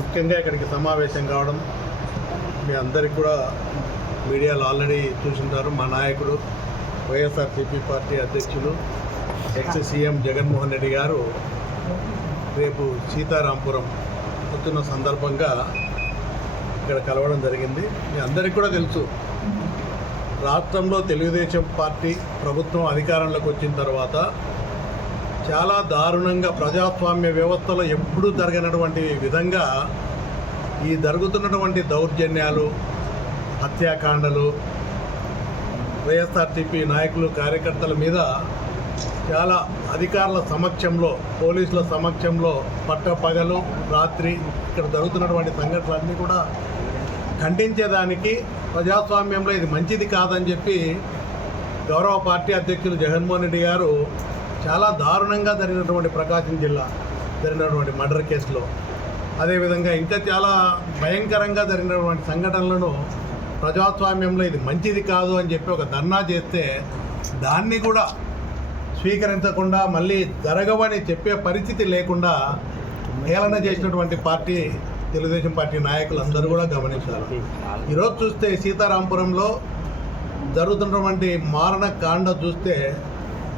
ముఖ్యంగా ఇక్కడికి సమావేశం కావడం మీ అందరికీ కూడా మీడియాలో ఆల్రెడీ చూసింటారు. మా నాయకుడు వైఎస్ఆర్సీపీ పార్టీ అధ్యక్షులు ఎక్స్ సీఎం జగన్మోహన్ రెడ్డి గారు రేపు సీతారాంపురం వస్తున్న సందర్భంగా ఇక్కడ కలవడం జరిగింది. మీ అందరికీ కూడా తెలుసు, రాష్ట్రంలో తెలుగుదేశం పార్టీ ప్రభుత్వం అధికారంలోకి వచ్చిన తర్వాత చాలా దారుణంగా ప్రజాస్వామ్య వ్యవస్థలో ఎప్పుడూ జరగనటువంటి విధంగా ఈ జరుగుతున్నటువంటి దౌర్జన్యాలు, హత్యాకాండలు, వైఎస్ఆర్సీపీ నాయకులు కార్యకర్తల మీద చాలా అధికారుల సమక్షంలో, పోలీసుల సమక్షంలో పట్టపగలు రాత్రి ఇక్కడ జరుగుతున్నటువంటి సంఘటనలన్నీ కూడా ఖండించేదానికి, ప్రజాస్వామ్యంలో ఇది మంచిది కాదని చెప్పి గౌరవ పార్టీ అధ్యక్షులు జగన్మోహన్ రెడ్డి గారు చాలా దారుణంగా జరిగినటువంటి ప్రకాశం జిల్లా జరిగినటువంటి మర్డర్ కేసులో, అదేవిధంగా ఇంకా చాలా భయంకరంగా జరిగినటువంటి సంఘటనలను ప్రజాస్వామ్యంలో ఇది మంచిది కాదు అని చెప్పి ఒక ధర్నా చేస్తే దాన్ని కూడా స్వీకరించకుండా మళ్ళీ జరగవని చెప్పే పరిస్థితి లేకుండా హేళన చేసినటువంటి పార్టీ తెలుగుదేశం పార్టీ నాయకులు అందరూ కూడా గమనించారు. ఈరోజు చూస్తే సీతారాంపురంలో జరుగుతున్నటువంటి మారణకాండ చూస్తే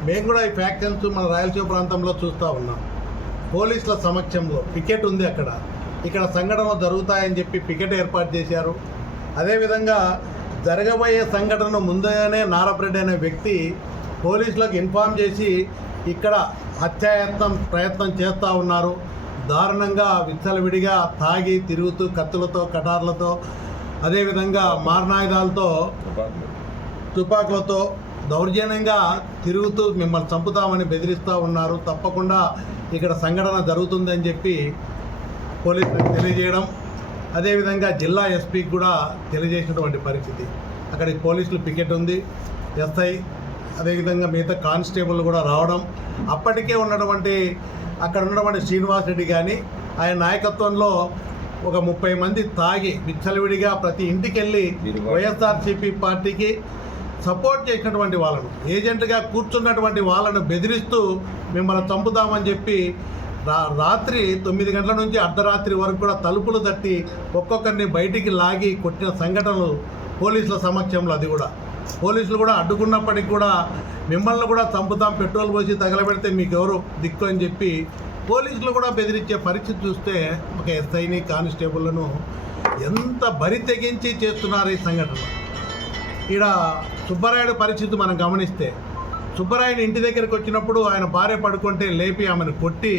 మేము కూడా ఈ ఫ్యాక్షన్స్ మన రాయలసీమ ప్రాంతంలో చూస్తూ ఉన్నాం. పోలీసుల సమక్షంలో పికెట్ ఉంది, ఇక్కడ సంఘటనలు జరుగుతాయని చెప్పి పికెట్ ఏర్పాటు చేశారు. అదేవిధంగా జరగబోయే సంఘటన ముందుగానే నారపరెడ్డి అనే వ్యక్తి పోలీసులకు ఇన్ఫామ్ చేసి ఇక్కడ ప్రయత్నం చేస్తూ ఉన్నారు. దారుణంగా విచ్చలవిడిగా తాగి తిరుగుతూ కత్తులతో, కటార్లతో, అదేవిధంగా మారణాయుధాలతో, తుపాకులతో దౌర్జన్యంగా తిరుగుతూ మిమ్మల్ని చంపుతామని బెదిరిస్తూ ఉన్నారు. తప్పకుండా ఇక్కడ సంఘటన జరుగుతుందని చెప్పి పోలీసులకు తెలియజేయడం, అదేవిధంగా జిల్లా ఎస్పీకి కూడా తెలియజేసినటువంటి పరిస్థితి. అక్కడికి పోలీసులు పికెట్ ఉంది, ఎస్ఐ, అదేవిధంగా మిగతా కానిస్టేబుల్ కూడా రావడం. అప్పటికే అక్కడ ఉన్నటువంటి శ్రీనివాస్ రెడ్డి కానీ ఆయన నాయకత్వంలో ఒక 30 మంది తాగి విచ్చలవిడిగా ప్రతి ఇంటికి వెళ్ళి వైఎస్ఆర్సీపీ పార్టీకి సపోర్ట్ చేసినటువంటి వాళ్ళను, ఏజెంట్గా కూర్చున్నటువంటి వాళ్ళను బెదిరిస్తూ మిమ్మల్ని చంపుతామని చెప్పి రాత్రి 9 గంటల నుంచి అర్ధరాత్రి వరకు కూడా తలుపులు తట్టి ఒక్కొక్కరిని బయటికి లాగి కొట్టిన సంఘటనలు పోలీసుల సమక్షంలో. అది కూడా పోలీసులు కూడా అడ్డుకున్నప్పటికి కూడా మిమ్మల్ని కూడా చంపుతాం, పెట్రోల్ పోసి తగలబెడితే మీకు ఎవరు దిక్కు అని చెప్పి పోలీసులు కూడా బెదిరించే పరిస్థితి చూస్తే ఒక ఎస్ఐని, కానిస్టేబుల్లను ఎంత బరి తెగించి చేస్తున్నారు ఈ సంఘటన. ఈడ సుబ్బరాయుడు పరిస్థితి మనం గమనిస్తే, సుబ్బరాయుడు ఇంటి దగ్గరికి వచ్చినప్పుడు ఆయన భార్య పడుకుంటే లేపి ఆమెను కొట్టి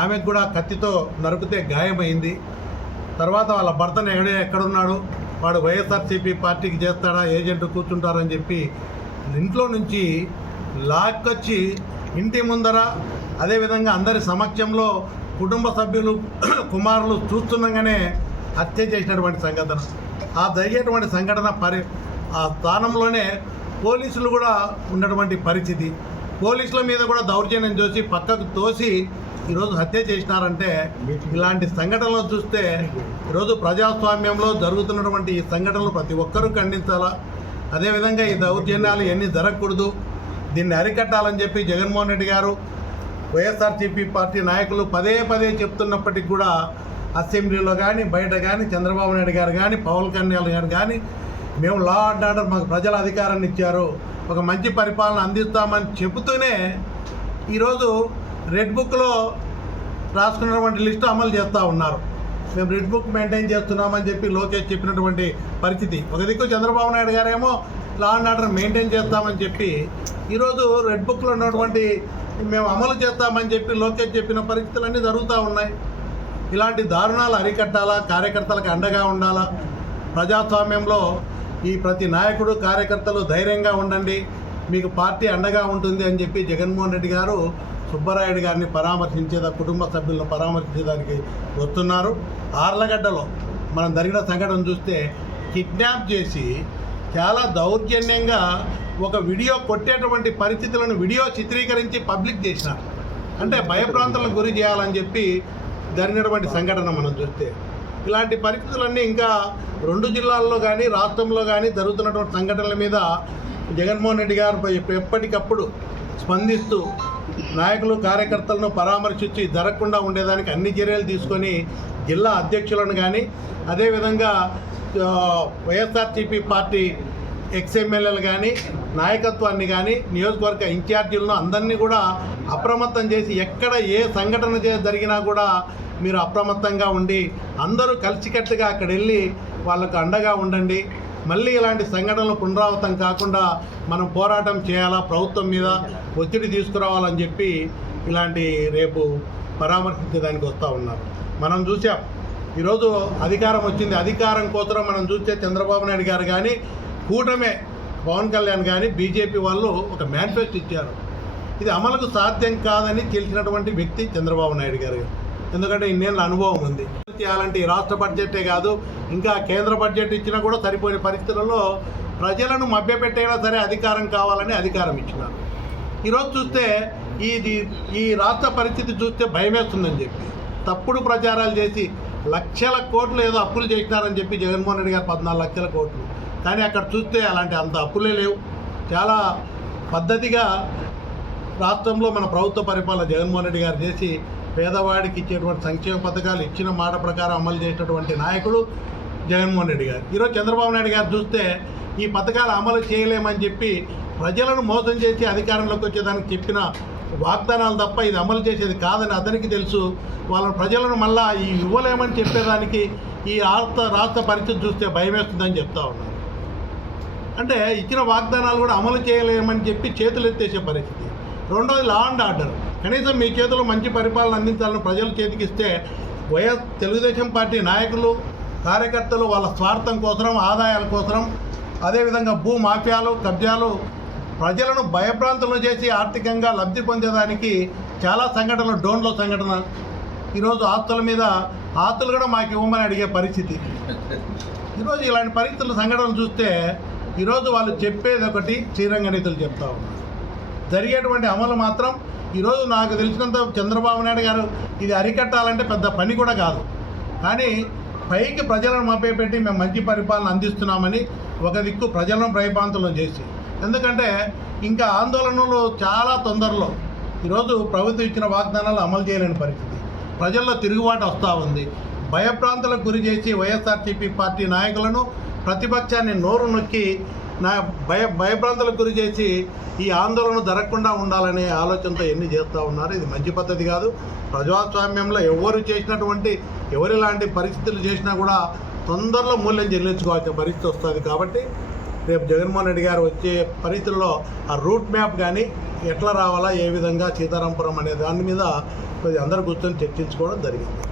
ఆమెకు కూడా కత్తితో నరికితే గాయమైంది. తర్వాత వాళ్ళ భర్తను ఎక్కడున్నాడు, వాడు వైఎస్ఆర్సీపీ పార్టీకి చేస్తాడా, ఏజెంట్ కూర్చుంటారని చెప్పి ఇంట్లో నుంచి లాక్కొచ్చి ఇంటి ముందర, అదేవిధంగా అందరి సమక్షంలో కుటుంబ సభ్యులు, కుమారులు చూస్తుండగానే హత్య చేసినటువంటి సంఘటన. ఆ జరిగేటువంటి సంఘటన ఆ స్థానంలోనే పోలీసులు కూడా ఉన్నటువంటి పరిస్థితి. పోలీసుల మీద కూడా దౌర్జన్యం చేసి పక్కకు తోసి ఈరోజు హత్య చేసినారంటే ఇలాంటి సంఘటనలు చూస్తే ఈరోజు ప్రజాస్వామ్యంలో జరుగుతున్నటువంటి ఈ సంఘటనలు ప్రతి ఒక్కరూ ఖండించాలా. అదేవిధంగా ఈ దౌర్జన్యాలు ఎన్ని జరగకూడదు, దీన్ని అరికట్టాలని చెప్పి జగన్మోహన్ రెడ్డి గారు, వైఎస్ఆర్సీపీ పార్టీ నాయకులు పదే చెప్తున్నప్పటికీ కూడా అసెంబ్లీలో కానీ బయట కానీ చంద్రబాబు నాయుడు గారు కానీ పవన్ కళ్యాణ్ గారు కానీ మేము లా అండ్ ఆర్డర్, మాకు ప్రజల అధికారాన్ని ఇచ్చారు, ఒక మంచి పరిపాలన అందిస్తామని చెబుతూనే ఈరోజు రెడ్ బుక్లో రాసుకున్నటువంటి లిస్టు అమలు చేస్తూ ఉన్నారు. మేము రెడ్ బుక్ మెయింటైన్ చేస్తున్నామని చెప్పి లోకేష్ చెప్పినటువంటి పరిస్థితి. ఒక దిక్కు చంద్రబాబు నాయుడు గారేమో లా అండ్ ఆర్డర్ మెయింటైన్ చేస్తామని చెప్పి ఈరోజు రెడ్ బుక్లో ఉన్నటువంటి మేము అమలు చేస్తామని చెప్పి లోకేష్ చెప్పిన పరిస్థితులన్నీ జరుగుతూ ఉన్నాయి. ఇలాంటి దారుణాలు అరికట్టాలా, కార్యకర్తలకు అండగా ఉండాలా. ప్రజాస్వామ్యంలో ఈ ప్రతి నాయకుడు, కార్యకర్తలు ధైర్యంగా ఉండండి, మీకు పార్టీ అండగా ఉంటుంది అని చెప్పి జగన్మోహన్ రెడ్డి గారు సుబ్బరాయుడు గారిని కుటుంబ సభ్యులను పరామర్శించేదానికి వస్తున్నారు. ఆర్లగడ్డలో మనం జరిగిన సంఘటన చూస్తే కిడ్నాప్ చేసి చాలా దౌర్జన్యంగా ఒక వీడియో కొట్టేటువంటి పరిస్థితులను వీడియో చిత్రీకరించి పబ్లిక్ చేసినారు. అంటే భయప్రాంతాలకు గురి చేయాలని చెప్పి జరిగినటువంటి సంఘటన మనం చూస్తే ఇలాంటి పరిస్థితులన్నీ ఇంకా 2 జిల్లాల్లో కానీ రాష్ట్రంలో కానీ జరుగుతున్నటువంటి సంఘటనల మీద జగన్మోహన్ రెడ్డి గారు ఎప్పటికప్పుడు స్పందిస్తూ నాయకులు, కార్యకర్తలను పరామర్శించి జరగకుండా ఉండేదానికి అన్ని చర్యలు తీసుకొని జిల్లా అధ్యక్షులను కానీ అదేవిధంగా వైఎస్ఆర్సీపీ పార్టీ ఎక్స్ఎమ్మెల్యేలు కానీ నాయకత్వాన్ని కానీ నియోజకవర్గ ఇన్ఛార్జీలను అందరినీ కూడా అప్రమత్తం చేసి ఎక్కడ ఏ సంఘటన జరిగినా కూడా మీరు అప్రమత్తంగా ఉండి అందరూ కలిసికట్టుగా అక్కడ వెళ్ళి వాళ్ళకు అండగా ఉండండి. మళ్ళీ ఇలాంటి సంఘటనలు పునరావృతం కాకుండా మనం పోరాటం చేయాలా, ప్రభుత్వం మీద ఒత్తిడి తీసుకురావాలని చెప్పి ఇలాంటి రేపు పరామర్శించడానికి వస్తూ ఉన్నారు. మనం చూసాం ఈరోజు అధికారం వచ్చింది, అధికారం కోసం మనం చూస్తే చంద్రబాబు నాయుడు గారు కానీ కూటమే పవన్ కళ్యాణ్ కానీ బీజేపీ వాళ్ళు ఒక మేనిఫెస్టో ఇచ్చారు. ఇది అమలుకు సాధ్యం కాదని తెలిసినటువంటి వ్యక్తి చంద్రబాబు నాయుడు గారు. ఎందుకంటే ఇన్నేళ్ళ అనుభవం ఉంది. చేయాలంటే ఈ రాష్ట్ర బడ్జెటే కాదు, ఇంకా కేంద్ర బడ్జెట్ ఇచ్చినా కూడా సరిపోయిన పరిస్థితుల్లో ప్రజలను మభ్యపెట్టైనా సరే అధికారం కావాలని అధికారం ఇచ్చినారు. ఈరోజు చూస్తే ఈ రాష్ట్ర పరిస్థితి చూస్తే భయమేస్తుందని చెప్పి తప్పుడు ప్రచారాలు చేసి లక్షల కోట్లు ఏదో అప్పులు చేసినారని చెప్పి జగన్మోహన్ రెడ్డి గారు 14 లక్షల కోట్లు. కానీ అక్కడ చూస్తే అలాంటి అంత అప్పులే లేవు. చాలా పద్ధతిగా రాష్ట్రంలో మన ప్రభుత్వ పరిపాలన జగన్మోహన్ రెడ్డి గారు చేసి పేదవాడికి ఇచ్చేటువంటి సంక్షేమ పథకాలు ఇచ్చిన మాట ప్రకారం అమలు చేసేటువంటి నాయకుడు జగన్మోహన్ రెడ్డి గారు. ఈరోజు చంద్రబాబు నాయుడు గారు చూస్తే ఈ పథకాలు అమలు చేయలేమని చెప్పి ప్రజలను మోసం చేసి అధికారంలోకి వచ్చేదానికి చెప్పిన వాగ్దానాలు తప్ప ఇది అమలు చేసేది కాదని అతనికి తెలుసు. వాళ్ళ ప్రజలను మళ్ళా ఈ ఇవ్వలేమని చెప్పేదానికి ఈ రాష్ట్ర పరిస్థితి చూస్తే భయమేస్తుందని చెప్తా ఉన్నారు. అంటే ఇచ్చిన వాగ్దానాలు కూడా అమలు చేయలేమని చెప్పి చేతులు ఎత్తేసే పరిస్థితి. రెండోది లా అండ్ ఆర్డర్. కనీసం మీ చేతిలో మంచి పరిపాలన అందించాలని ప్రజల చేతికిస్తే తెలుగుదేశం పార్టీ నాయకులు కార్యకర్తలు వాళ్ళ స్వార్థం కోసం, ఆదాయాల కోసం, అదేవిధంగా భూ మాఫియాలు, కబ్జాలు ప్రజలను భయభ్రాంతులను చేసి ఆర్థికంగా లబ్ధి పొందేదానికి చాలా సంఘటనలు, డోన్లో సంఘటన. ఈరోజు ఆస్తుల మీద ఆస్తులు కూడా మాకు ఇవ్వమని అడిగే పరిస్థితి. ఈరోజు ఇలాంటి పరిస్థితుల సంఘటనలు చూస్తే ఈరోజు వాళ్ళు చెప్పేది ఒకటి, శ్రీరంగ నీతులు చెప్తా ఉన్నారు. జరిగేటువంటి అమలు మాత్రం ఈరోజు నాకు తెలిసినంత చంద్రబాబు నాయుడు గారు ఇది అరికట్టాలంటే పెద్ద పని కూడా కాదు. కానీ పైకి ప్రజలను మభ్యపెట్టి మేము మంచి పరిపాలన అందిస్తున్నామని ఒక దిక్కు ప్రజలను భయభ్రాంతులను చేసి, ఎందుకంటే ఇంకా ఆందోళనలు చాలా తొందరలో ఈరోజు ప్రభుత్వం ఇచ్చిన వాగ్దానాలు అమలు చేయలేని పరిస్థితి, ప్రజల్లో తిరుగుబాటు వస్తూ ఉంది. భయభ్రాంతులకు గురి చేసి వైఎస్ఆర్సీపీ పార్టీ నాయకులను, ప్రతిపక్షాన్ని నోరు నొక్కి భయభ్రాంతులకు గురి చేసి ఈ ఆందోళన జరగకుండా ఉండాలనే ఆలోచనతో ఎన్ని చేస్తూ ఉన్నారు. ఇది మంచి పద్ధతి కాదు. ప్రజాస్వామ్యంలో ఎవరిలాంటి పరిస్థితులు చేసినా కూడా తొందరలో మూల్యం చెల్లించుకోవాల్సిన పరిస్థితి వస్తుంది. కాబట్టి రేపు జగన్మోహన్ రెడ్డి గారు వచ్చే పరిస్థితుల్లో ఆ రూట్ మ్యాప్ కానీ ఎట్లా రావాలా, ఏ విధంగా సీతారాంపురం అనే దాని మీద అందరూ కూర్చొని చర్చించుకోవడం జరిగింది.